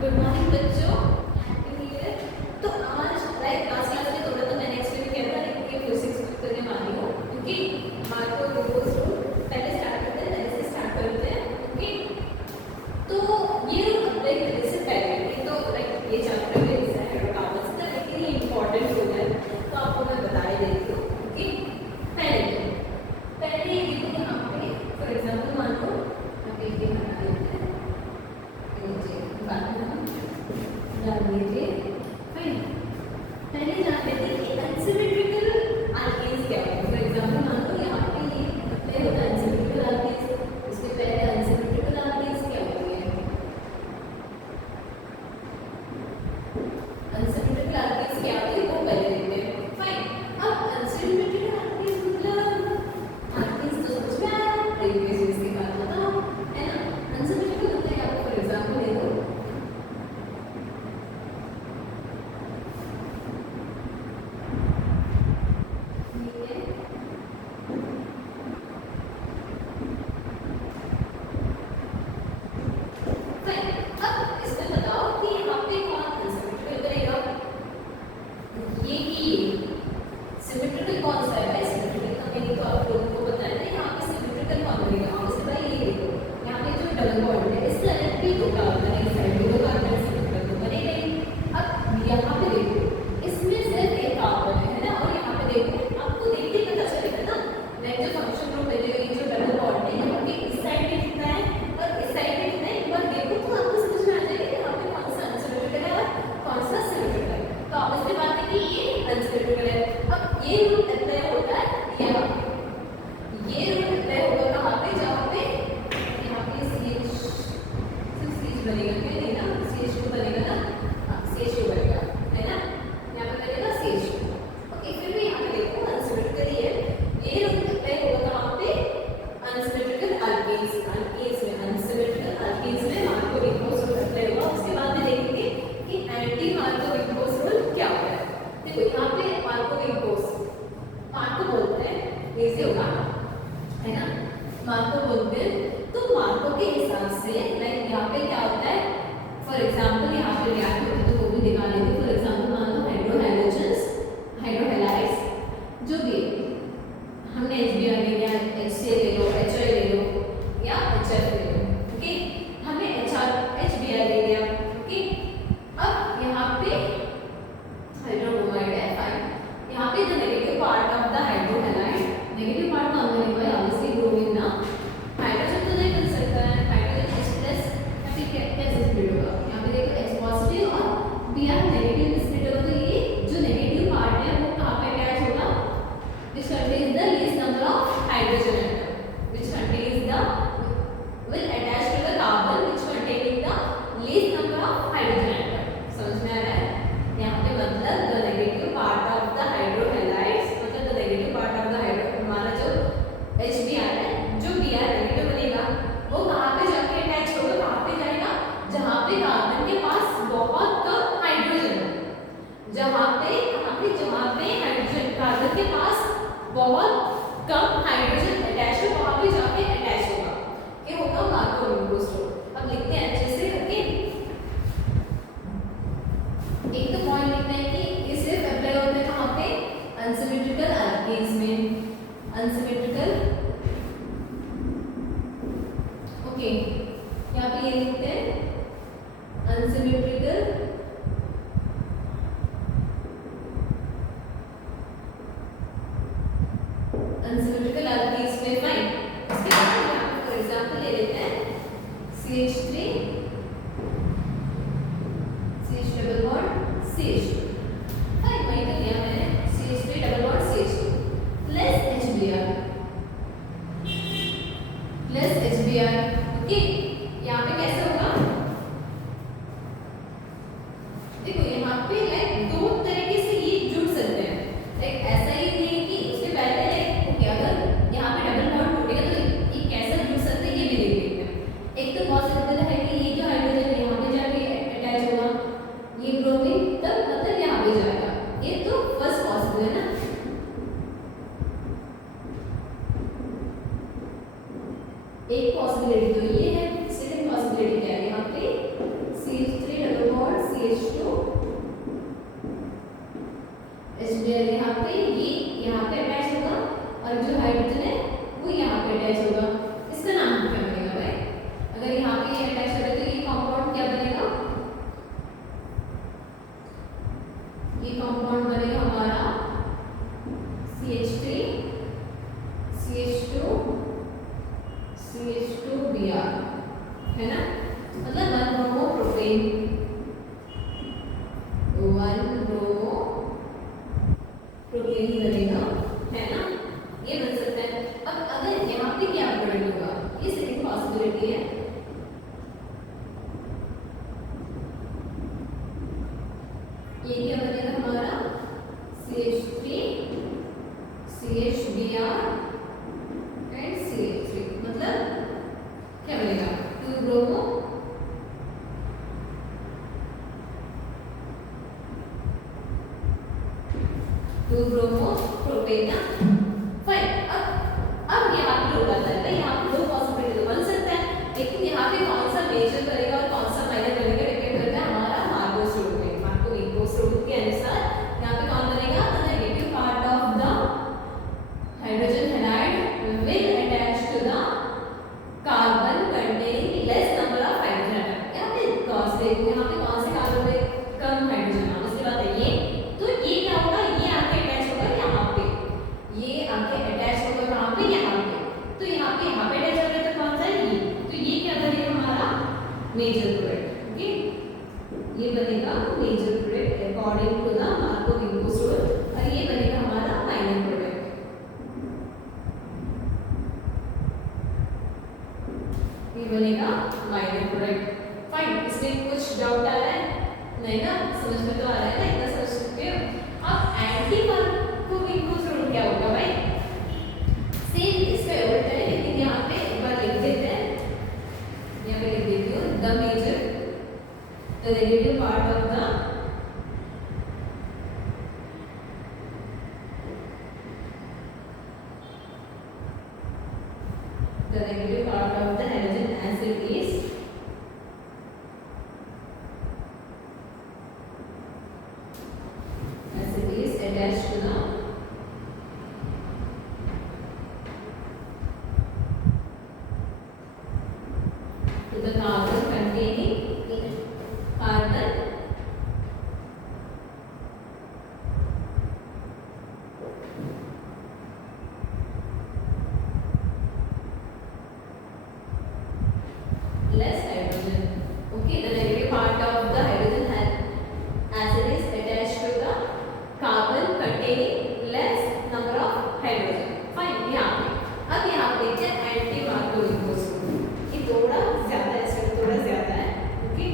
Good morning बच्चों, happy new year. तो आज लास्ट क्लास में थोड़ा तो मैंने एक्सप्लेन किया था, लेकिन ये फिर से एक्सप्लेन करने वाली हूँ क्योंकि मार्को डिवोर्स रूल पहले स्टार्ट करते हैं, पहले से स्टार्ट करते हैं। ओके, तो ये रूल अप्लाई करने से पहले ये तो ये चैप्टर में हिस्सा है हाइड्रोकार्बन्स का, लेकिन ये इंपॉर्टेंट रूल है तो आपको मैं बता ही देती हूँ। ओके, पहले ये देखो यहाँ पे फॉर एग्जाम्पल मान लो आप एक दिन बना देते हैं, डाल लीजिए। पहले जान लेते हैं कि अनसिमेट्रिकल एल्केन्स क्या है। फॉर एग्जांपल मान लो यहाँ पे ये अप्लाई होता है अनसिमेट्रिकल एल्केन्स, इसके पहले अनसिमेट्रिकल एल्केन्स क्या होती है? अनसिमेट्रिकल एल्केन्स क्या होती है वो पहले देखते हैं। फाइन, अब अनसिमेट्रिकल एल्केन्स मतलब एल्केन्स तो समझ में आया, प्रीवियस इसके बाद बताओ, है ना? अनसिमेट्रिकल होता है, आपको फॉर एग्जांपल ले लो मार्को बोलते हैं। तो मार्को के हिसाब से यहाँ पे क्या होता है, फॉर एग्जांपल यहाँ पे रिएक्ट होते तो वो भी दिखा देते। फॉर एग्जांपल मान लो हाइड्रोहैलोजेंस, हाइड्रोहैलाइड्स जो भी हमने HBr ले लिया, HCl ले लो, HI ले लो या HF ले लो। ओके, हमने HBr ले लिया। ओके, अब यहाँ पे हाइड्रोब्रोमाइड है। फाइन, यहाँ पे the negative part of the hydrohalide, negative part कौन बनेगा? ऑब्वियसली ब्रोमीन ना, हाइड्रोजन तो नहीं बन सकता है, हाइड्रोजन H+ या फिर कैसे स्प्लिट होगा? यहाँ पे देखो H पॉजिटिव और Br नेगेटिव स्प्लिट होगा, तो ये जो नेगेटिव पार्ट है वो कहाँ पे अटैच होगा? which contains the least number of hydrogen atom, which contains the will attach to the carbon which containing the least number of hydrogen atom। समझ में आ रहा है? यहाँ पे मतलब the negative part of the hydrohalides, मतलब the negative part of the hydro, हमारा जो HBr है, जो Br नेगेटिव बनेगा वो कहाँ पे जाके अटैच होगा? कहाँ पे जाएगा? जहाँ पे कार्बन के पास बहुत कम हाइड्रोजन है, जहाँ पे हाइड्रोजन कार्बन के पास बहुत कम हाइड्रोजन अटैच है, वहाँ पे जाके अटैच होगा। क्या होगा? Marco divorce rule. अब लिखते हैं अच्छे से। ओके, एक तो पॉइंट लिखना है कि ये सिर्फ अप्लाई होता है कहाँ पे? अनसिमेट्रिकल एल्केन्स में, अनसिमेट्रिकल। ओके, यहाँ पे ये लिखते हैं अनसिमेट्रिकल एल्केन्स में। फाइन, इसके बाद यहाँ पे फॉर एग्जांपल ले लेते हैं CH3 CH double bond CH2। Fine, वही तो लिया मैंने, CH3 double bond CH2 plus HBr। Okay, यहाँ पे कैसे होगा? देखो यहाँ पे दो तरीके से ये जुड़ सकते हैं। ऐसा ही नहीं कि उसके पहले ओके, अगर यहाँ पे डबल बॉन्ड टूटेगा तो ये कैसे जुड़ सकते हैं ये भी देख लेते हैं। एक तो बहुत सिंपल है कि ये जो हाइड्रोजन है यहाँ पे जाके अटैच होगा, ये ब्रोमीन तब मतलब यहाँ पे जाएगा, ये तो फर्स्ट पॉसिबल है ना। एक पॉसिबिलिटी तो ये है, सेकंड पॉसिबिलिटी है ना, मतलब 1 ब्रोमो प्रोपेन, 1 ब्रोमो प्रोपेन बनेगा, है ना, ये बन सकता है। अब अगर यहाँ पे क्या प्रोडक्ट होगा, ये सेकंड पॉसिबिलिटी है। ये क्या बनेगा हमारा CH3 CHBr एंड CH3, मतलब क्या बनेगा 2 ब्रोमो 2 ब्रोमो प्रोपेन। फाइन, अब यहाँ पे होगा था, यहाँ पे दो पॉसिबिलिटी बन सकता है, लेकिन यहाँ पे कौन सा मेजर करेगा और कौन सा माइनर करेगा डिपेंड करता है हमारा मार्कोस रूल पे। मार्कोस रूल के अनुसार यहाँ पे कौन बनेगा, the negative part of the hydrogen halide will attach to the carbon containing less number of hydrogen atom. यहाँ पे कौन से कार्बन पे कम हाइड्रोजन है, उसके बाद ये, तो ये क्या होगा, ये आके अटैच होगा यहाँ पे, ये आके अटैच होगा कहाँ पे, यहाँ पे, तो यहाँ पे अटैच हो रहा है, तो कौन सा है ये, तो ये क्या बनेगा हमारा मेजर प्रोडक्ट। ओके, ये बनेगा major product according to the Markovnikov rule, और ये बनेगा हमारा माइनर प्रोडक्ट। ये बनेगा माइनर प्रोडक्ट। फाइन, इसमें कुछ डाउट आ रहा है नहीं ना, समझ में तो आ रहा है ना, इतना समझ सकते हो। अब एंटी मार्कोव-विंकोस रूल क्या होगा भाई, सेम इसका उल्टा है, लेकिन यहाँ पे एक बार लिख देते हैं, यहाँ पे लिख देती हूँ the measure the negative part of the negative part of the halogen acid is attached to the carbon containing carbon less hydrogen. Okay, the negative part of the hydrogen acid is attached to the carbon containing less number of hydrogen. Fine, यहाँ पे अब यहाँ पे देखते हैं anti मार्कोव-विंकोस rule, ये थोड़ा ज्यादा है, इसमें थोड़ा ज्यादा है। ओके,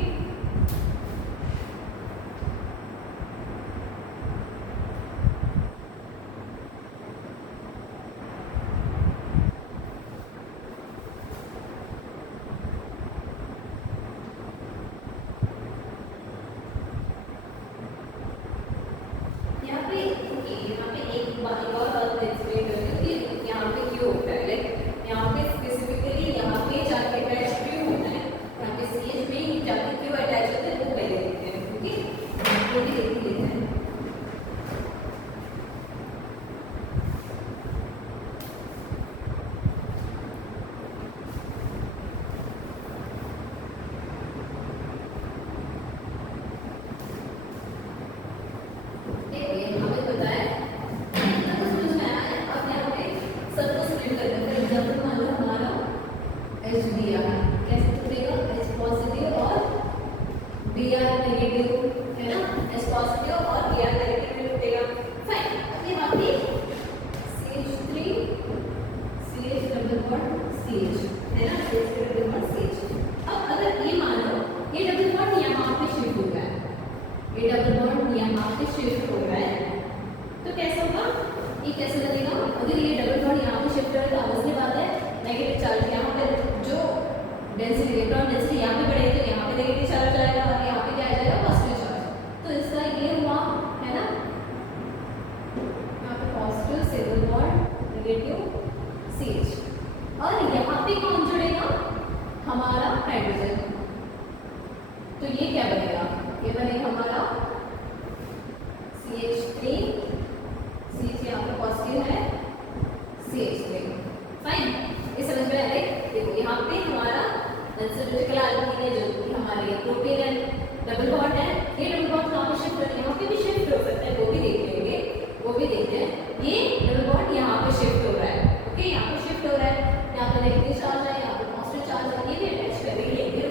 यहाँ पे नेगेटिव चार्ज है, यहाँ पे पॉजिटिव चार्ज है, ये भी अटैच करेंगे।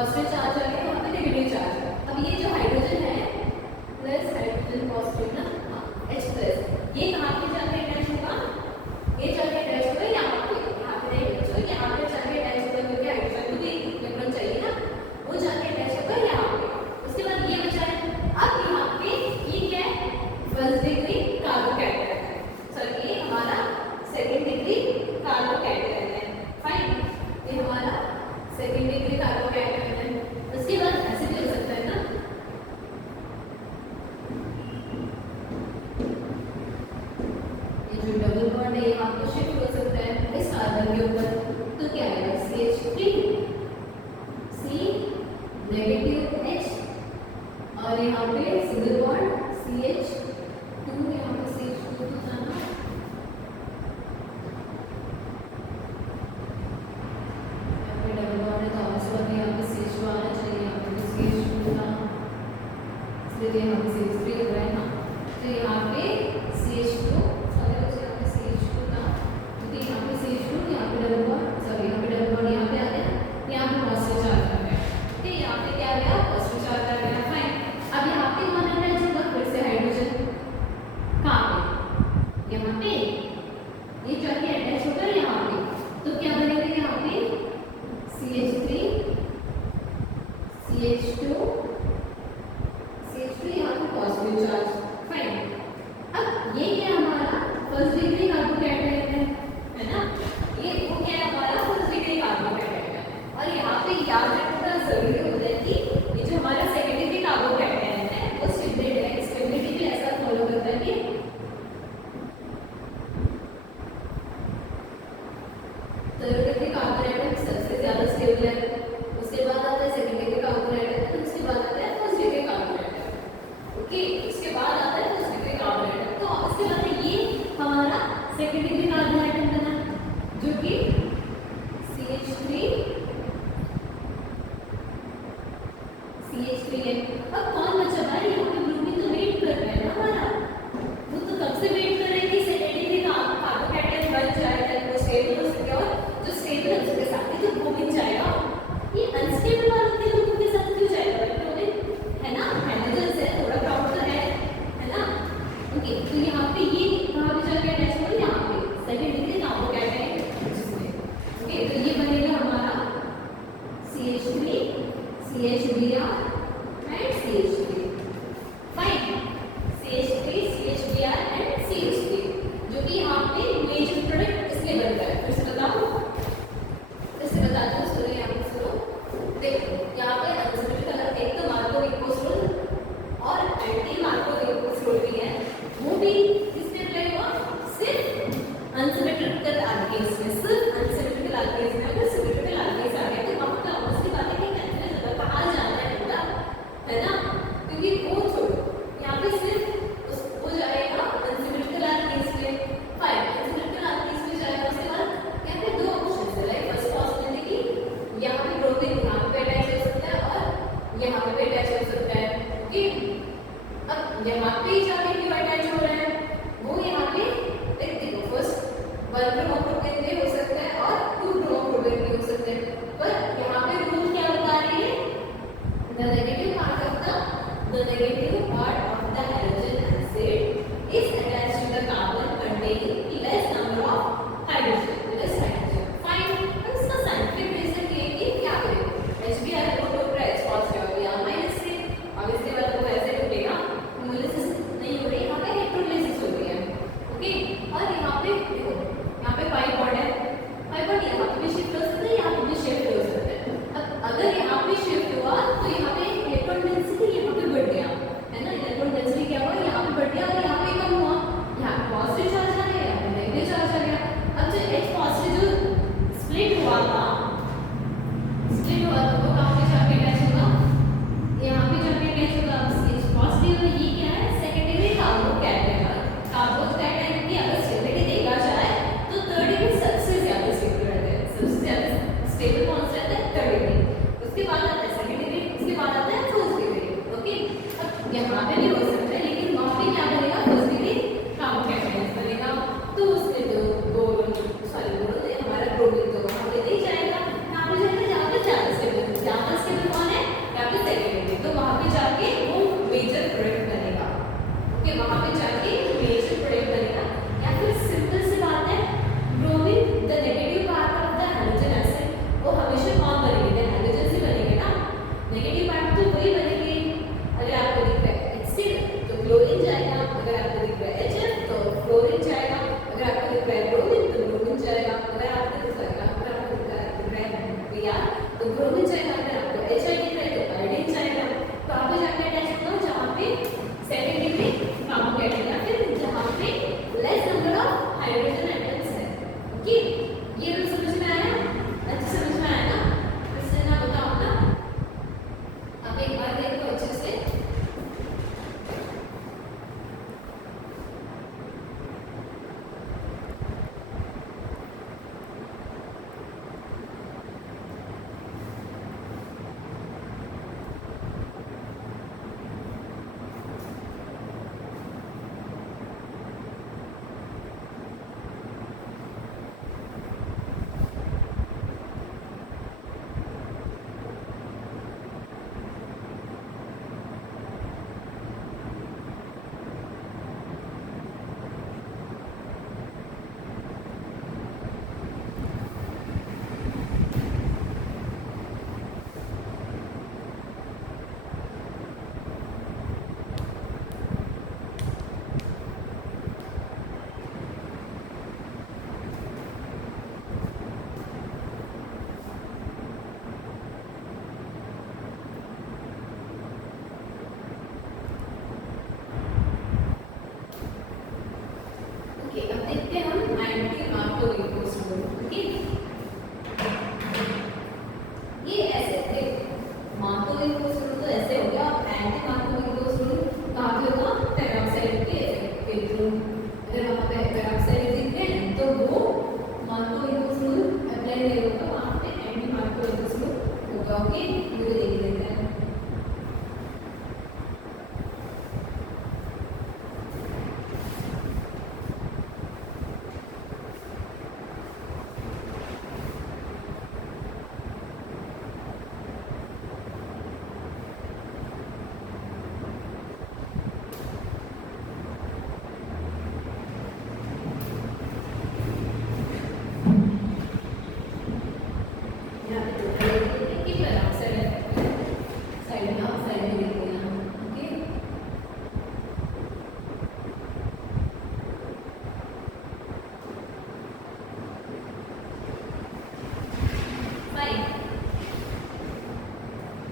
पॉजिटिव चार्ज आ गया, यहाँ पे नेगेटिव चार्ज। अब ये जो हाइड्रोजन है प्लस हाइड्रोजन पॉजिटिव ना, H प्लस, ये कहाँ पे जाके अटैच होगा, ये जाके अटैच होगा यहाँ पे नहीं बच्चों, यहाँ पे जाके अटैच होगा क्योंकि हाइड्रोजन को भी इलेक्ट्रॉन चाहिए ना, वो जाके अटैच होगा यहाँ पे। उसके बाद ये बचा है, अब यहाँ पे ये क्या है, फर्स्ट डिग्री कार्बोकैटायन है, सॉरी ये हमारा सेकंड डिग्री कार्बोकैटायन है। फाइन, ये हमारा सेकंड डिग्री कार्बोकैटायन है। उसके बाद ऐसे भी हो सकता है ना, ये जो डबल बॉन्ड है यहाँ पे शिफ्ट हो सकता है इस कार्बन के ऊपर, तो क्या आएगा CH3 C नेगेटिव H, और यहाँ पे सिंगल बॉन्ड CH2, यहाँ पे CH2 तो था ना, यहाँ पे डबल बॉन्ड है तो ऑब्वियसली यहाँ पे CH2 आना चाहिए, यहाँ पे CH2 था इसलिए यहाँ पे CH3 हो रहा है ना, तो यहाँ पे CH2 सॉरी यहाँ पे CH2 था, क्योंकि यहाँ पे CH2 यहाँ पे डबल बॉन्ड, सॉरी यहाँ पे डबल बॉन्ड यहाँ पे आ गया, यहाँ पे पॉजिटिव चार्ज आ गया, ठीक है, यहाँ पे क्या आ गया, पॉजिटिव चार्ज आ गया। फाइन, अब यहाँ पे कौन अटैच होगा, फिर से हाइड्रोजन, कहाँ पे, यहाँ पे, ये जाके अटैच होगा यहाँ पे, तो क्या बनेगा यहाँ पे CH3 CH2 CH2 यहाँ पे पॉजिटिव चार्ज। फाइन, अब ये क्या हमारा फर्स्ट डिग्री कार्बोकैटायन है ना, ये वो क्या है हमारा फर्स्ट डिग्री कार्बोकैटायन है, और यहाँ पे याद रखना जरूरी होता है कि ये जो हमारा सेकंड डिग्री कार्बोकैटायन है वो स्टेबल है, स्टेबिलिटी भी ऐसा फॉलो करता है कि थर्ड डिग्री कार्बोकैटायन सबसे ज्यादा स्टेबल है, उसके बाद आता है सेकंड डिग्री कार्बोकैटायन, उसके बाद आता है फर्स्ट डिग्री कार्बोकैटायन, ओके, उसके बाद आता है फर्स्ट डिग्री कार्बोकैटायन। तो उसके बाद ये हमारा सेकंड डिग्री कार्बोकैटायन बना, जो कि CH3 है। अब कौन बचा भाई, यहाँ पे ब्रोमीन तो वेट कर रहा है ना हमारा, वो तो कब से वेट कर रहा है कि सेकंड डिग्री कार्बोकैटायन बन जाए ताकि वो स्टेबल हो सके, और जो स्टेबल है उसके साथ ही तो ब्रोमीन जाएगा, ये अनस्टेबल वाले लोगों के साथ क्यों जाएगा ब्रोमीन, है ना, हाइड्रोजन से थोड़ा प्राउड तो है ना, ओके, तो यहाँ पे ये कहाँ पे जाके अटैच होगा, यहाँ पे सेकंड डिग्री कार्बोकैटायन जिसमें, ओके, तो ये बनेगा हमारा CH3 CHBr and CH3। Fine, CH3 CHBr and CH3, जो कि यहाँ पे मेजर प्रोडक्ट इसलिए बनता है, फिर से बताओ, सुनो यहाँ पे सुनो, देखो यहाँ पे अनसिमेट्रिक कलर एक तो मार्को इक्वल और एंटी मार्को इक्वल भी है, वो भी किसमें अप्लाई हुआ, सिर्फ अनसिमेट्रिकल एल्केन्स में, सिर्फ अनसिमेट्रिकल एल्केन्स में। अगर सिमेट्रिकल एल्केन्स आ गए तो वहाँ पे ऑब्वियसली बात है कि कंफ्यूज होगा कहाँ जाना है बेटा, है ना, क्योंकि वो छोड़ो यहाँ पे सिर्फ वो जाएगा अनसिमेट्रिकल एल्केन्स में। फाइन, अनसिमेट्रिकल एल्केन्स में जाएगा, उसके बाद यहाँ पे दो ऑप्शंस है, लाइक फर्स्ट पॉसिबिलिटी कि यहाँ पे ब्रोमीन यहाँ पे अटैच हो सकता है और यहाँ पे भी अटैच हो सकता है, ओके, अब यहाँ पे जाके क्यों अटैच हो रहा है, वो यहाँ पे देखो फर्स्ट 1 ब्रोमोप्रोपेन भी हो सकता है और 2 ब्रोमोप्रोपेन भी हो सकते हैं, पर यहाँ पे रूल क्या बता रही है, the negative part of the hydrogen acid is attached to the carbon containing less number of hydrogen. Fine, इसका साइंटिफिक रीजन ये कि क्या करें, HBr को टोटल H पॉजिटिव हो गया माइनस से, अब इसके बाद वो ऐसे टूटेगा, हेमोलिसिस नहीं हो रही, यहाँ पे इलेक्ट्रोलाइसिस हो रही है, ओके, और यहाँ पे देखो यहाँ पे पाई बॉन्ड है, पाई बॉन्ड यहाँ पे भी शिफ्ट हो सकता है, यहाँ पे भी शिफ्ट हो सकता है। अब अगर यहाँ पे शिफ्ट हुआ तो यहाँ पे इलेक्ट्रॉन डेंसिटी यहाँ पे बढ़ गया, है ना, इलेक्ट्रॉन डेंसिटी क्या हुआ, यहाँ पे बढ़ गया और यहाँ पे कम हुआ, यहाँ पे पॉजिटिव चार्ज आ गया, यहाँ पे नेगेटिव चार्ज आ गया। अब जो H पॉजिटिव जो स्प्लिट हुआ था वो कहाँ पे जाके अटैच होगा, यहाँ पे जाके अटैच होगा। CH पॉजिटिव ये क्या है, सेकंड डिग्री कार्बोकैटायन, कार्बोकैटायन की अगर स्टेबिलिटी देखा जाए तो थर्ड डिग्री सबसे ज्यादा स्टेबल रहता है, सबसे ज्यादा स्टेबल कौन सा रहता है, थर्ड डिग्री, उसके बाद आता है सेकंड डिग्री, उसके बाद आता है फोर्थ डिग्री, ओके। अब यहाँ पे भी हो सकता है लेकिन वहाँ पे क्या बनेगा, फर्स्ट डिग्री कार्बोकैटायन बनेगा, तो उसके दो हमारा ब्रोमीन तो वहाँ पे नहीं जाएगा,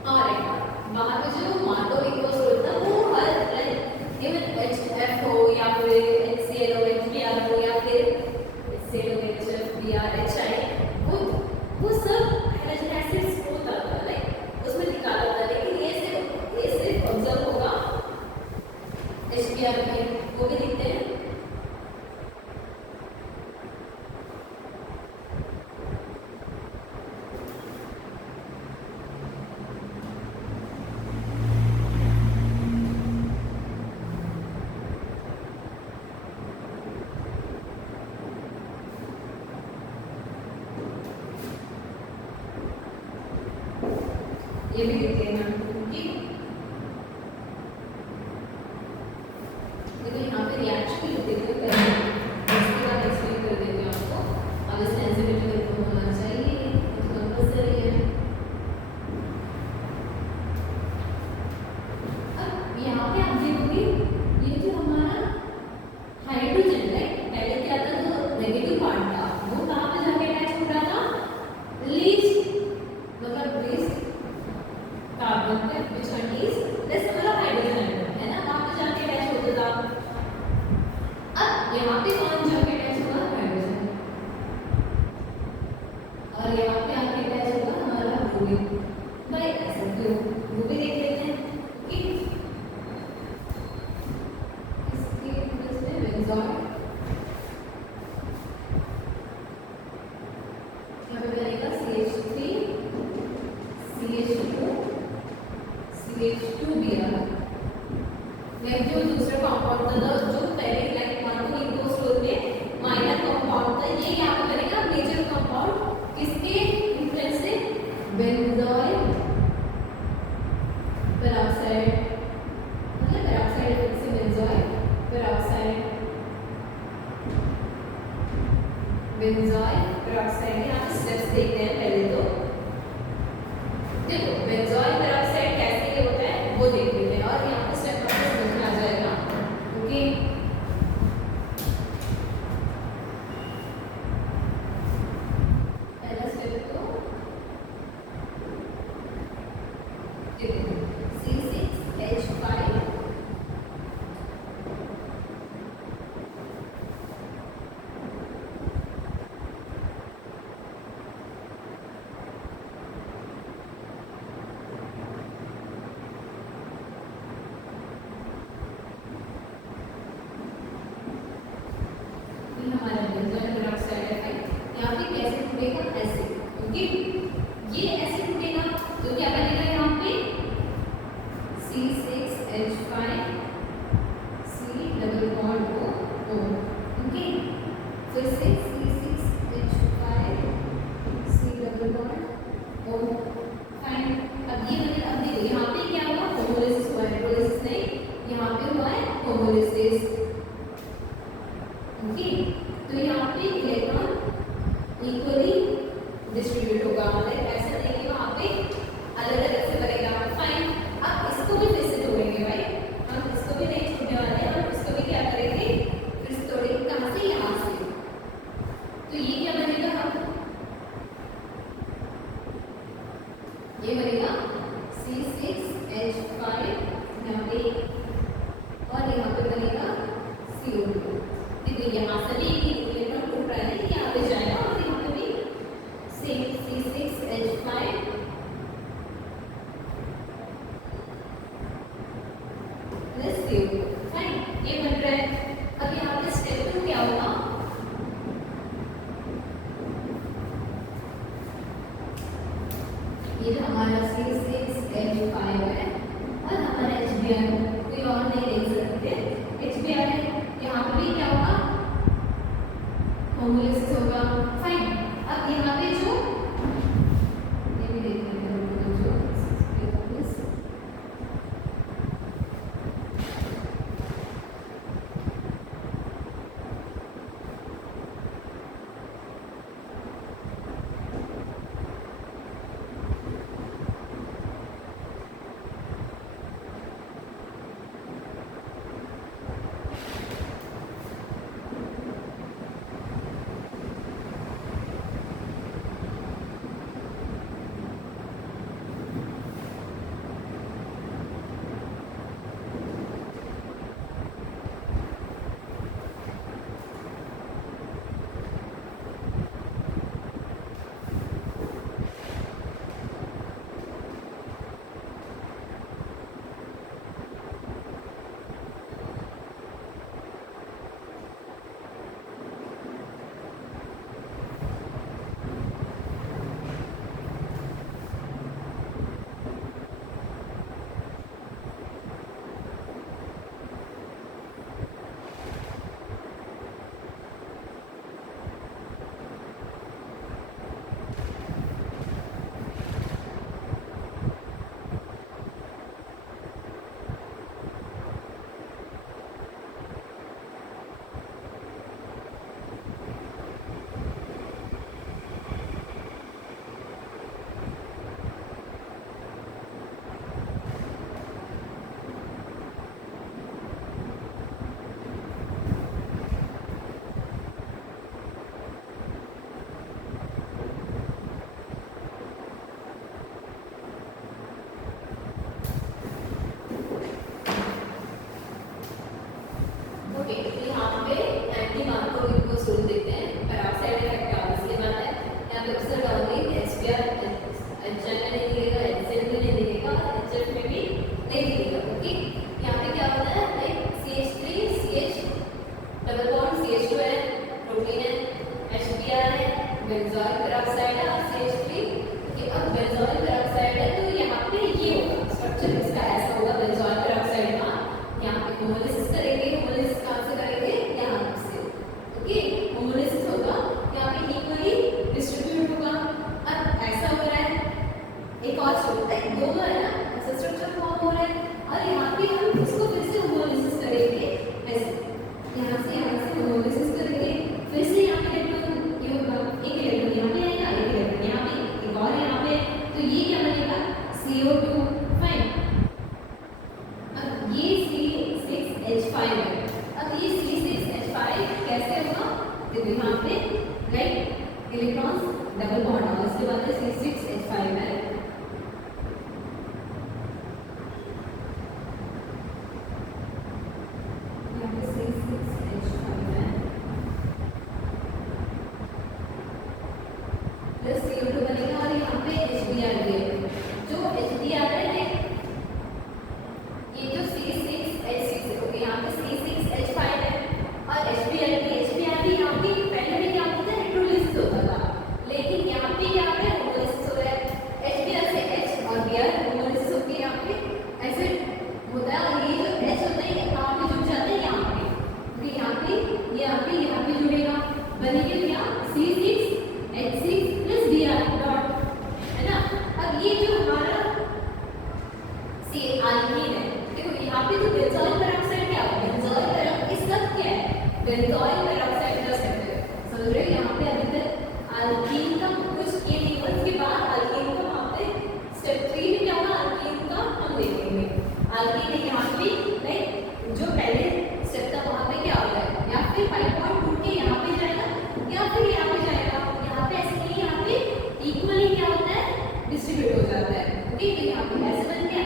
फाइन। वहाँ पे जो मार्को इक्वल्स होता है वो हर इवन एच हो या फिर एच सी एल हो एच बी आर हो या फिर एच सी एल हो H F B R H I वो सब हाइड्रोजन एसिड्स होता था लाइक उसमें निकाला था, लेकिन ये सिर्फ ऑब्जर्व होगा एच बी आर में, वो भी दिखते हैं। ये भी देखते हैं हम, ठीक। देखो यहाँ पे रिएक्शन लिख देते हैं पहले, उसके बाद एक्सप्लेन कर देते हैं आपको। अब सेंसिटिविटी तो होना चाहिए, तो कंपल्सरी है। अब यहाँ पे आप देखोगे ये जो हमारा हाइड्रोजन है, पहले क्या था, जो नेगेटिव पार्ट था वो कहाँ पे जाके अटैच हो रहा था, लीस्ट मतलब लीस्ट कार्बन पे which contains less number of hydrogen atom, है ना, वहाँ पे जाके अटैच होता था। अब यहाँ पे कौन जाके अटैच होगा, हाइड्रोजन, और यहाँ पे आके अटैच होगा हमारा ब्रोमीन। भाई ऐसा क्यों, वो भी देख लेते हैं कि इसके इसमें बेंजोइक यहाँ पे बनेगा CH3 CH2 CH2Br। लाइक जो दूसरा कंपाउंड था, जो पहले लाइक मार्को इक्वल्स होते माइनर कंपाउंड था, ये यहाँ पे बनेगा मेजर कंपाउंड। किसके इन्फ्लुएंस से, बेंजोइक पेरोक्साइड, मतलब पेरोक्साइड इफेक्ट से बेंजोइक पेरोक्साइड, बेंजोइक पेरोक्साइड। यहाँ पे स्टेप्स देखते हैं पहले तो। देखो बेंजोइक पेरोक्साइड कैसे होता है वो देख लेते हैं, और यहाँ पे स्टेप बाय स्टेप समझ में आ जाएगा। ओके, पहला स्टेप तो देखो C6H5 हमारा बेंजोइक पेरोक्साइड है। यहाँ पे कैसे टूटेगा, ऐसे। ओके, ये ऐसे टूटेगा तो क्या बनेगा, यहाँ पे C6H5 C double bond O। Okay, फिर से C6H5 C double bond O। Fine. अब ये बनेगा, अब देखो यहाँ पे क्या हुआ, होमोलिसिस हुआ, हाइड्रोलिसिस नहीं, यहाँ पे हुआ है होमोलिसिस। ओके, तो यहाँ पे इलेक्ट्रॉन इक्वली डिस्ट्रीब्यूट होगा, मतलब ऐसा नहीं कि वहाँ पे अलग अलग से बनेगा। फाइन। अब इसको भी फिर से तोड़ेंगे भाई, हम इसको भी नहीं छोड़ने वाले हैं, हम इसको भी क्या करेंगे, फिर से तोड़ेंगे। कहाँ से, यहाँ से। तो ये क्या बनेगा, ये बनेगा C6H5 यहाँ पे, और यहाँ पे बनेगा CO2। देखिए यहाँ से भी इलेक्ट्रॉन टूट रहा है, यहाँ पे जाएगा, और यहाँ पे भी same C6H5 plus CO2। Fine, ये बन रहा है। अब यहाँ पे स्टेप 2 क्या होगा, ये जो हमारा C6H5 है और हमारा HBr, कोई और नहीं देख सकते, HBr है। यहाँ पे भी क्या होगा, होमोलिसिस होगा। फाइन। अब यहाँ पे जो ये भी देख लेते हैं, जो पेरोक्साइड है और CH3, ओके। अब बेंजोइल पेरोक्साइड है तो यहाँ पे ये होगा स्ट्रक्चर इसका ऐसा होगा बेंजोइल पेरोक्साइड का। यहाँ पे होमोलिसिस करेंगे, होमोलिसिस कहाँ से करेंगे, यहाँ से, ओके। होमोलिसिस होगा, यहाँ पे इक्वली डिस्ट्रीब्यूट होगा। अब ऐसा हो रहा है, एक और स्ट्रक्चर दोनों है ना, ऐसा स्ट्रक्चर फॉर्म हो रहा है और यहाँ पे हम इसको फिर से होमोलिसिस करेंगे ऐसे, यहाँ से होमोलिसिस करेंगे, फिर से यहाँ पे इलेक्ट्रॉन ये होगा, एक इलेक्ट्रॉन यहाँ पे आएगा, एक इलेक्ट्रॉन यहाँ पे, एक और यहाँ पे, तो ये क्या बनेगा CO2 फाइन। अब ये C6H5 है, अब ये C6H5 कैसे होगा, देखो यहाँ पे राइट इलेक्ट्रॉन्स डबल बॉन्ड होगा, इसके बाद C6H5 है, CO2 बनेगा और यहाँ पे HBr है, जो HBr है ये जो C6H6 है, ओके। यहाँ पे C6H5 है और HBr भी यहाँ पे पहले भी क्या होता है हाइड्रोलिसिस होता था, लेकिन यहाँ पे क्या है होमोलिसिस हो रहा है, HBr से H और Br होमोलिसिस होके यहाँ पे ऐसे होता है और ये जो H होता है ये कहाँ पे जुड़ जाता है, यहाँ पे, क्योंकि यहाँ पे जुड़ेगा, बनेगा क्या C6H6 प्लस Br डॉट, है ना। अब ये जो हमारा अल्कीन है, देखो यहाँ पे तो बेंजोइल पेरोक्साइड क्या है, बेंजोइल पेरोक्साइड इसका क्या है, बेंजोइल पेरोक्साइड का स्ट्रक्चर, समझ रहे हो। यहाँ पे अभी तक अल्कीन का कुछ के टेबल्स के बाद अल्कीन का वहाँ पे स्टेप 3 में क्या होगा, अल्कीन का हम देखेंगे। अल्कीन है यहाँ पे लाइक जो पहले स्टेप था वहाँ पे क्या होता है, या फिर 5.2 के यहाँ पे जाएगा या फिर यहाँ पे जाएगा, यहाँ पे ऐसे नहीं, यहाँ पे इक्वली क्या होता है डिस्ट्रीब्यूट हो जाता है, ओके। तो यहाँ पे ऐसे बन गया,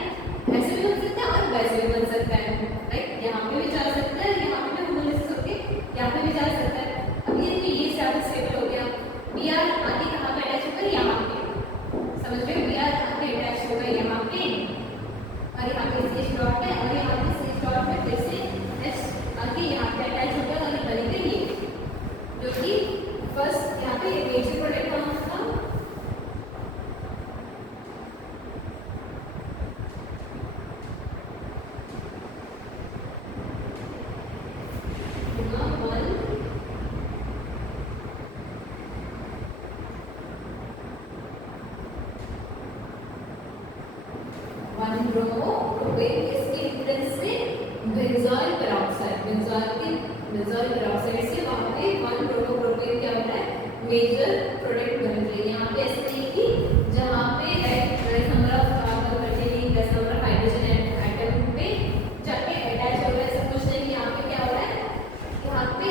ऐसे भी बन सकता है और वैसे भी बन सकता है, राइट। यहाँ पे भी जा सकता है, यहाँ पे भी होमोलिसिस होके यहाँ पे भी जा सकता है। अब ये स्टेबल स्टेबल हो गया, Br आगे कहाँ पे अटैच होगा, यहाँ पे, समझ रहे हो, Br कहाँ पे अटैच होगा, यहाँ पे, और यहाँ पे CH डॉट है और यहाँ पे CH डॉट में फिर से H आगे यहाँ पे अटैच होगा और बनेगा ये, जो कि फर्स्ट यहाँ पे मेजर प्रोडक्ट कौन सा था, वन ब्रोमो प्रोपेन, इसके डिफरेंस से बेंजोइल पेरोक्साइड, बेंजोइल पेरोक्साइड से वहाँ पे वन ब्रोमो प्रोपेन क्या होता है मेजर प्रोडक्ट बन रही है। यहाँ पे ऐसे नहीं कि जहाँ पे 10 number of carbon containing 10 number hydrogen atom पे जाके अटैच हो रहा है, ऐसा कुछ नहीं। यहाँ पे क्या हो रहा है, यहाँ पे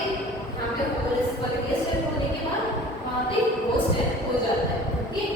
होमोलिसिस प्रक्रिया स्टेप होने के बाद वहाँ पे वो स्टेप हो जाता है, ओके।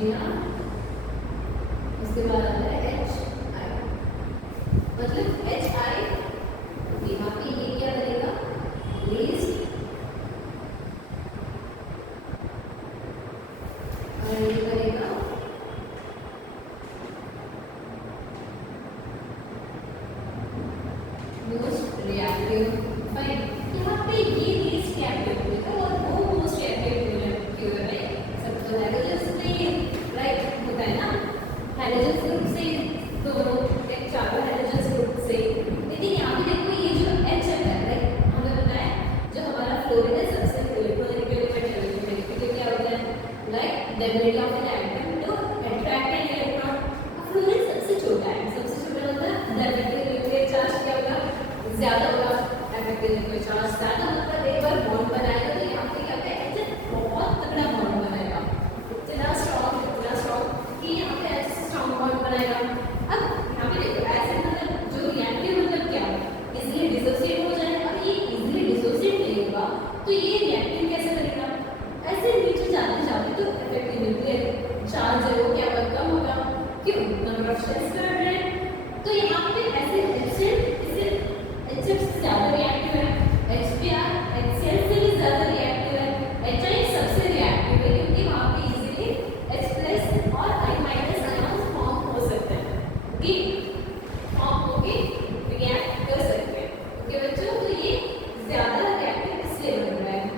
जी हाँ। उसके बाद आता है एच आई, मतलब एच आई यहाँ पे ये क्या करेगा, लीस्ट, और ये करेगा मोस्ट रिएक्टिव। फाइन, यहाँ पे ये लीस्ट रिएक्टिव होगा और वो मोस्ट रिएक्टिव क्यों है भाई, सब तो हाइड्रोजन से राइट होता है ना, हाइड्रोजन ग्रुप से दोनों एक चारों हाइड्रोजन ग्रुप से। लेकिन यहाँ पे देखो ये जो एच है राइट, हमें पता है जो हमारा फ्लोरीन है सबसे इलेक्ट्रोनेगेटिव एलिमेंट है, तो क्या होता है like the ability of an atom to attract an electron. Fluorine सबसे छोटा है, सबसे छोटा होता है द इफेक्टिव न्यूक्लियर चार्ज क्या होगा, ज्यादा होगा। इफेक्टिव न्यूक्लियर चार्ज ज्यादा मतलब एक बार बॉन्ड बनाएगा तो यहाँ पे क्या होता है एच बहुत तगड़ा बॉन्ड बनाएगा, इतना स्ट्रॉन्ग कि यहाँ पे ऐसे स्ट्रॉन्ग बॉन्ड बनाएगा। अब यहाँ पे देखो ऐसे मतलब जो रिएक्टिव मतलब क्या है, इजीली डिसोसिएट हो जाएगा, और ये इजीली डिसोसिएट नहीं होगा तो ये रिएक्टिव कैसे करेगा, ऐसे नीचे जाते जाते तो इफेक्टिव न्यूक्लियर चार्ज है वो क्या होगा, कम होगा, क्यों, नंबर ऑफ शेल्स बढ़ रहे हैं। तो यहाँ पे ऐसे HCl से ज्यादा रिएक्टिव है, HBr HCl से भी ज्यादा रिएक्टिव है, HI सबसे रिएक्टिव है क्योंकि वहाँ पे इजीली H+ और I- आयन फॉर्म हो सकते हैं, ओके, फॉर्म होके रिएक्ट कर सकते हैं, ओके बच्चों। तो ये ज्यादा रिएक्टिव इसलिए बन रहा है।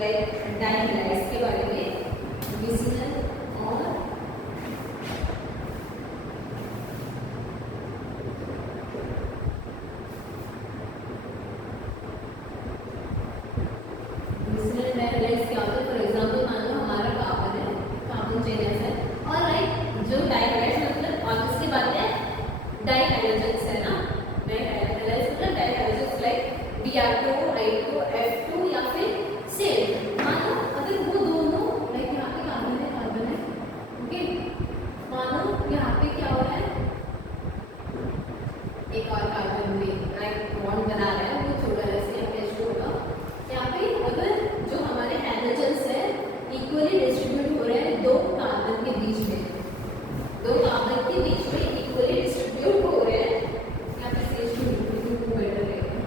लाइक डाइलाइट्स के बारे में, विजिनल और विजिनल डाइलाइट्स क्या होता है, फॉर एग्जांपल मान लो हमारा कार्बन है, कार्बन चेन है और राइट जो डाइलाइट्स मतलब ऑब्वियसली बात है डाइहाइड्रोजन्स है ना, डाइहाइड्रोजन्स मतलब डाइहाइड्रोजन्स लाइक Br2 I2 F2 या फिर सेम। मानो अगर वो दोनों लाइक यहाँ पे कार्बन है ओके, मानो यहाँ पे क्या हो रहा है एक और कार्बन में राइट बॉन्ड बना रहा है, वो छोटा जैसे यहाँ पे H2 होगा, यहाँ पे अगर जो हमारे हाइड्रोजन्स है इक्वली डिस्ट्रीब्यूट हो रहे हैं दो कार्बन के बीच में, दो कार्बन के बीच में इक्वली डिस्ट्रीब्यूट हो रहे हैं, यहाँ पे CH2 बेटर रहेगा।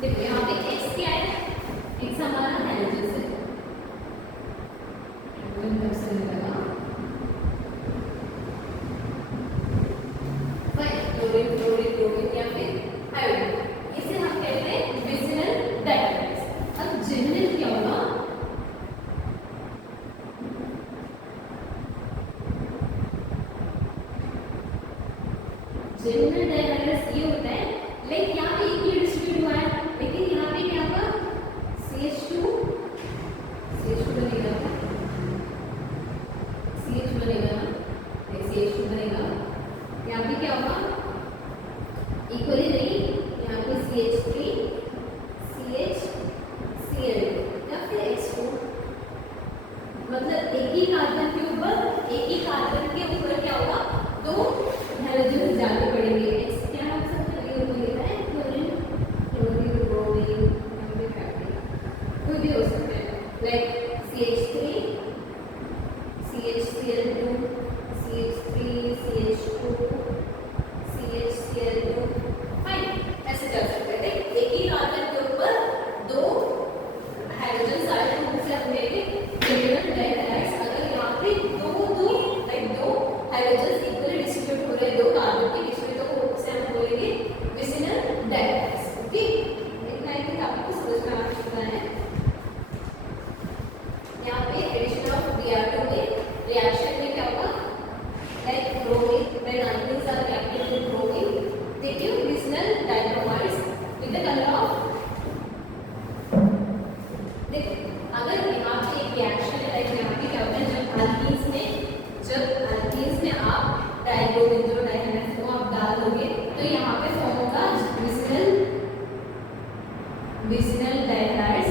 देखो यहाँ पे X क्या है, X हमारा हाइड्रोजन है, क्लोरीन क्लोरीन क्लोरीन या फिर आयोडीन, इसे हम कहते हैं विजिनल डाइहाइड्रोजन्स। अब जिमिनल क्या होगा, जिमिनल डाइहाइड्रोजन्स ये होता है लाइक यहाँ पे इक्वली डिस्ट्रीब्यूट हुआ है, लेकिन यहाँ पे क्या होगा CH2 बनेगा, CH बनेगा ना, CH2 बनेगा, यहाँ पे क्या होगा इक्वली नहीं डाइहाइड्स